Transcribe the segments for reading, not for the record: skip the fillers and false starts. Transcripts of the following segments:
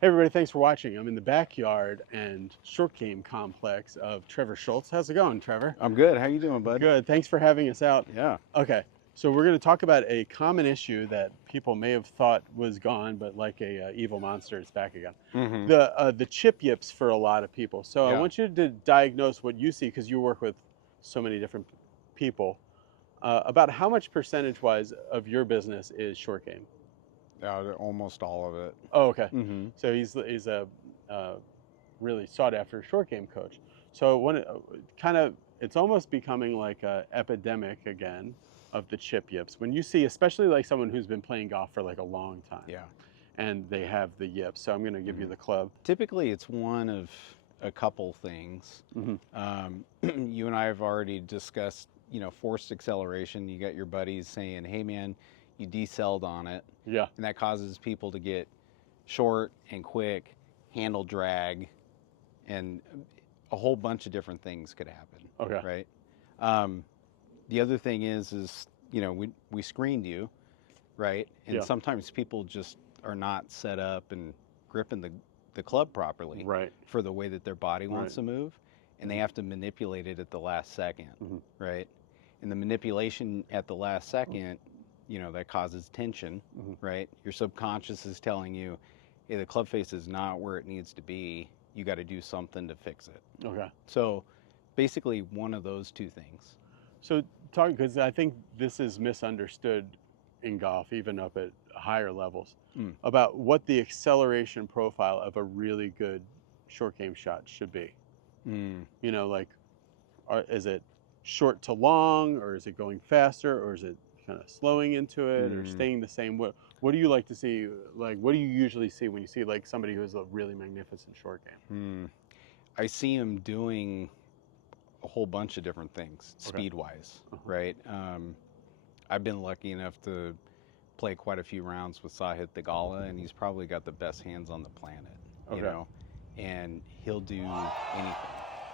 Hey everybody, thanks for watching. I'm in the backyard and short game complex of Trevor Schultz. How's it going, Trevor? I'm good. How you doing, bud? Good. Thanks for having us out. Yeah. Okay, so we're going to talk about a common issue that people may have thought was gone, but like a evil monster, it's back again. Mm-hmm. The chip yips for a lot of people. So I Yeah. want you to diagnose what you see, because you work with so many different people, about how much percentage-wise of your business is short game. Almost all of it. Oh, okay. Mm-hmm. So he's a really sought after short game coach. So when it's almost becoming like a epidemic again of the chip yips. When you see, especially like someone who's been playing golf for like a long time, Yeah. and they have the yips. So I'm going to give you the club. Typically, it's one of a couple things. Mm-hmm. You and I have already discussed, forced acceleration. You got your buddies saying, "Hey, man, you decelled on it." Yeah. And that causes people to get short and quick, handle drag, and a whole bunch of different things could happen. Okay. Right. The other thing is we screened you, right? And Yeah. sometimes people just are not set up and gripping the club properly, Right. for the way that their body wants Right. to move, and they have to manipulate it at the last second, Mm-hmm. right? And the manipulation at the last second, that causes tension, Mm-hmm. right? Your subconscious is telling you, hey, the club face is not where it needs to be. You got to do something to fix it. Okay. So basically one of those two things. So because I think this is misunderstood in golf, even up at higher levels, about what the acceleration profile of a really good short game shot should be. Like, is it short to long, or is it going faster, or is it kind of slowing into it, or staying the same? What do you like to see? Like, what do you usually see when you see like somebody who has a really magnificent short game? I see them doing a whole bunch of different things, Okay. speed-wise, right? I've been lucky enough to play quite a few rounds with Sahit Theegala, and he's probably got the best hands on the planet, Okay. and he'll do anything.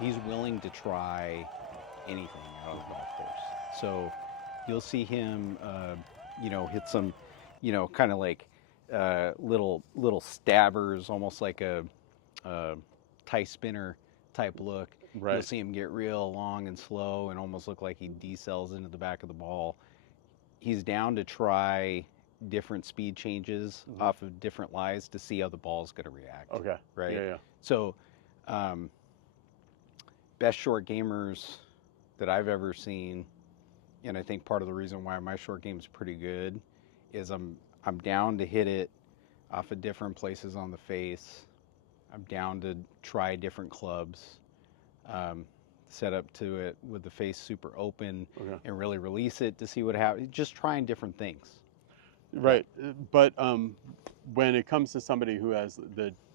He's willing to try anything out on the golf course. So you'll see him, hit some, kind of like little stabbers, almost like a tie spinner type look. Right. You'll see him get real long and slow and almost look like he decells into the back of the ball. He's down to try different speed changes off of different lies to see how the ball's going to react. Okay. Right? Yeah. So, best short gamers that I've ever seen, and I think part of the reason why my short game is pretty good, is I'm down to hit it off of different places on the face. I'm down to try different clubs, set up to it with the face super open, and really release it to see what happens. Just trying different things. Right. But when it comes to somebody who has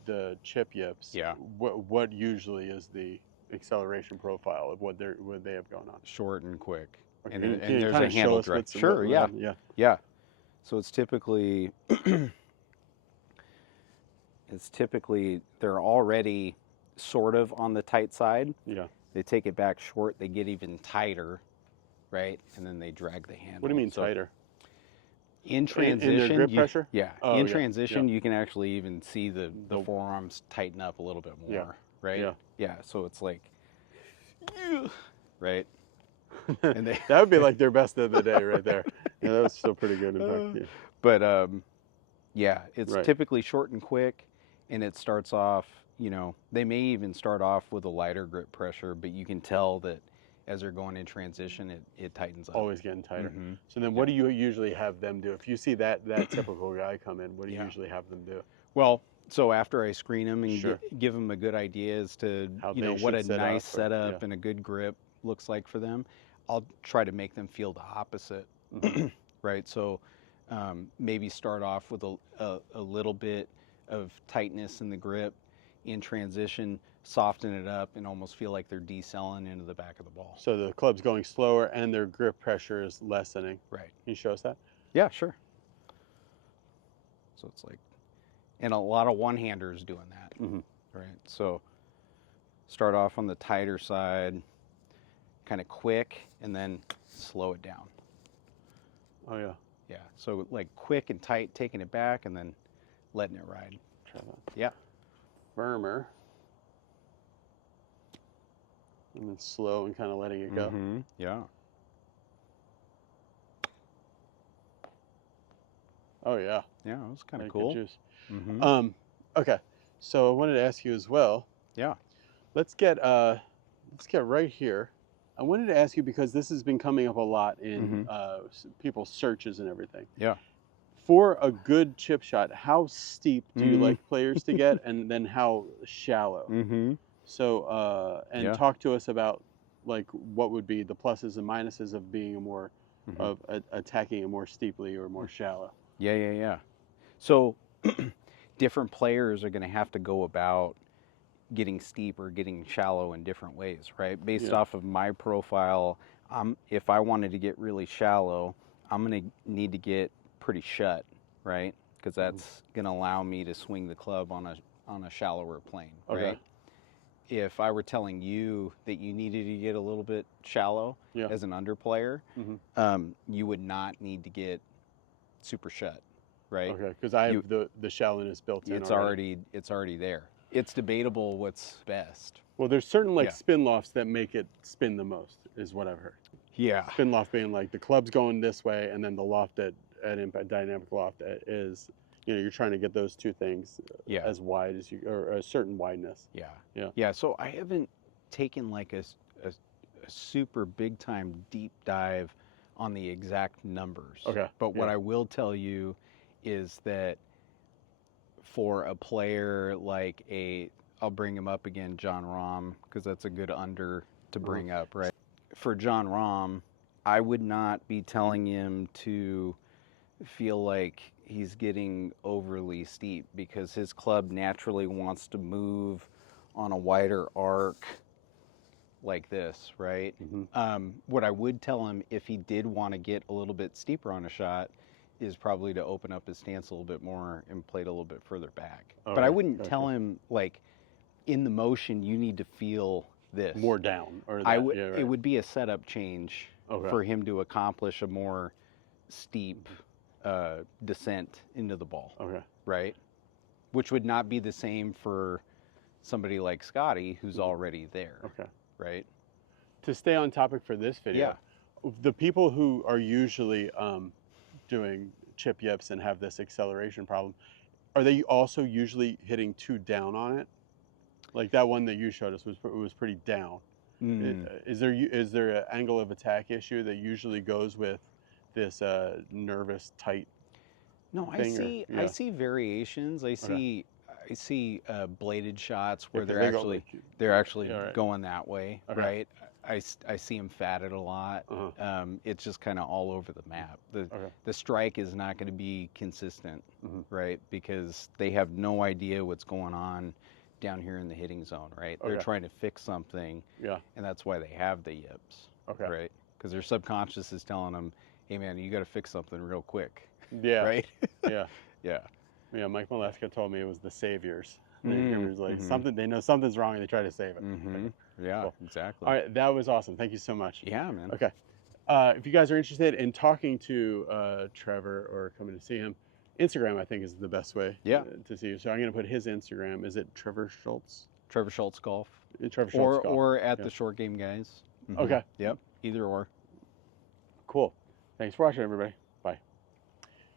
the chip yips, what usually is the acceleration profile of what they have going on? Short and quick. Okay. And Can there's you a handle drag. Sure, yeah. So it's typically they're already sort of on the tight side. Yeah. They take it back short, they get even tighter, right? And then they drag the handle. What do you mean tighter? In transition, in their grip pressure? Yeah. Oh, in transition, you can actually even see the forearms tighten up a little bit more, right? Yeah. Yeah. So it's like, right? And that would be like their best of the day right there. Yeah, that was still pretty good, in fact. But it's typically short and quick, and it starts off, they may even start off with a lighter grip pressure, but you can tell that as they're going in transition, it tightens up. Always getting tighter. So then what do you usually have them do? If you see that typical guy come in, what do you usually have them do? Well, so after I screen them and give them a good idea as to what a nice setup and a good grip looks like for them, I'll try to make them feel the opposite, right? So maybe start off with a little bit of tightness in the grip, in transition, soften it up, and almost feel like they're decelling into the back of the ball. So the club's going slower and their grip pressure is lessening. Right. Can you show us that? Yeah, sure. So it's like, and a lot of one-handers doing that, right? So start off on the tighter side, kind of quick, and then slow it down. Oh, yeah. Yeah, so like quick and tight, taking it back, and then letting it ride. Try that. Yeah. Firmer. And then slow and kind of letting it go. Yeah. Oh yeah. Yeah, it was kind of cool. Good juice. Okay. So I wanted to ask you as well. Yeah. Let's get right here. I wanted to ask you because this has been coming up a lot in people's searches and everything. Yeah. For a good chip shot, how steep do you like players to get, and then how shallow? So, and talk to us about like what would be the pluses and minuses of being of attacking it more steeply or more shallow. Yeah. So, different players are going to have to go about getting steep or getting shallow in different ways, right? Based off of my profile, if I wanted to get really shallow, I'm going to need to get pretty shut, right? Because that's going to allow me to swing the club on a shallower plane, right? If I were telling you that you needed to get a little bit shallow as an under player, you would not need to get super shut, right? Okay, because I have the shallowness built in. It's already there. It's debatable what's best. Well, there's certain like spin lofts that make it spin the most, is what I've heard. Yeah. Spin loft being like the club's going this way, and then the loft at impact, dynamic loft is, you're trying to get those two things as wide as you, or a certain wideness. Yeah. So I haven't taken like a super big time deep dive on the exact numbers. Okay. But what I will tell you is that for a player like I'll bring him up again, John Rahm, because that's a good under to bring up, right? For John Rahm, I would not be telling him to feel like he's getting overly steep, because his club naturally wants to move on a wider arc like this, right? What I would tell him, if he did want to get a little bit steeper on a shot, is probably to open up his stance a little bit more and play it a little bit further back. But I wouldn't tell him, like, in the motion, you need to feel this. More down. Or it would be a setup change for him to accomplish a more steep descent into the ball. Right? Which would not be the same for somebody like Scotty, who's already there. Right? To stay on topic for this video, the people who are usually doing chip yips and have this acceleration problem, are they also usually hitting too down on it? Like that one that you showed us was pretty down. Is there an angle of attack issue that usually goes with this nervous tight? No, I see variations. I see bladed shots where they're actually going that way, right? I see them fatted a lot. It's just kind of all over the map. The strike is not going to be consistent, right? Because they have no idea what's going on down here in the hitting zone, right? They're trying to fix something, and that's why they have the yips, right? Because their subconscious is telling them, hey man, you got to fix something real quick, right? Yeah, Mike Maleska told me it was the saviors. It was like something, they know something's wrong and they try to save it. Yeah, cool. Exactly. All right, that was awesome. Thank you so much. Yeah, man. Okay. If you guys are interested in talking to Trevor or coming to see him, Instagram, I think, is the best way to see you. So I'm going to put his Instagram. Is it Trevor Schultz? Trevor Schultz Golf. Trevor Schultz Golf. Or at the Short Game Guys. Okay. Yep. Either or. Cool. Thanks for watching, everybody.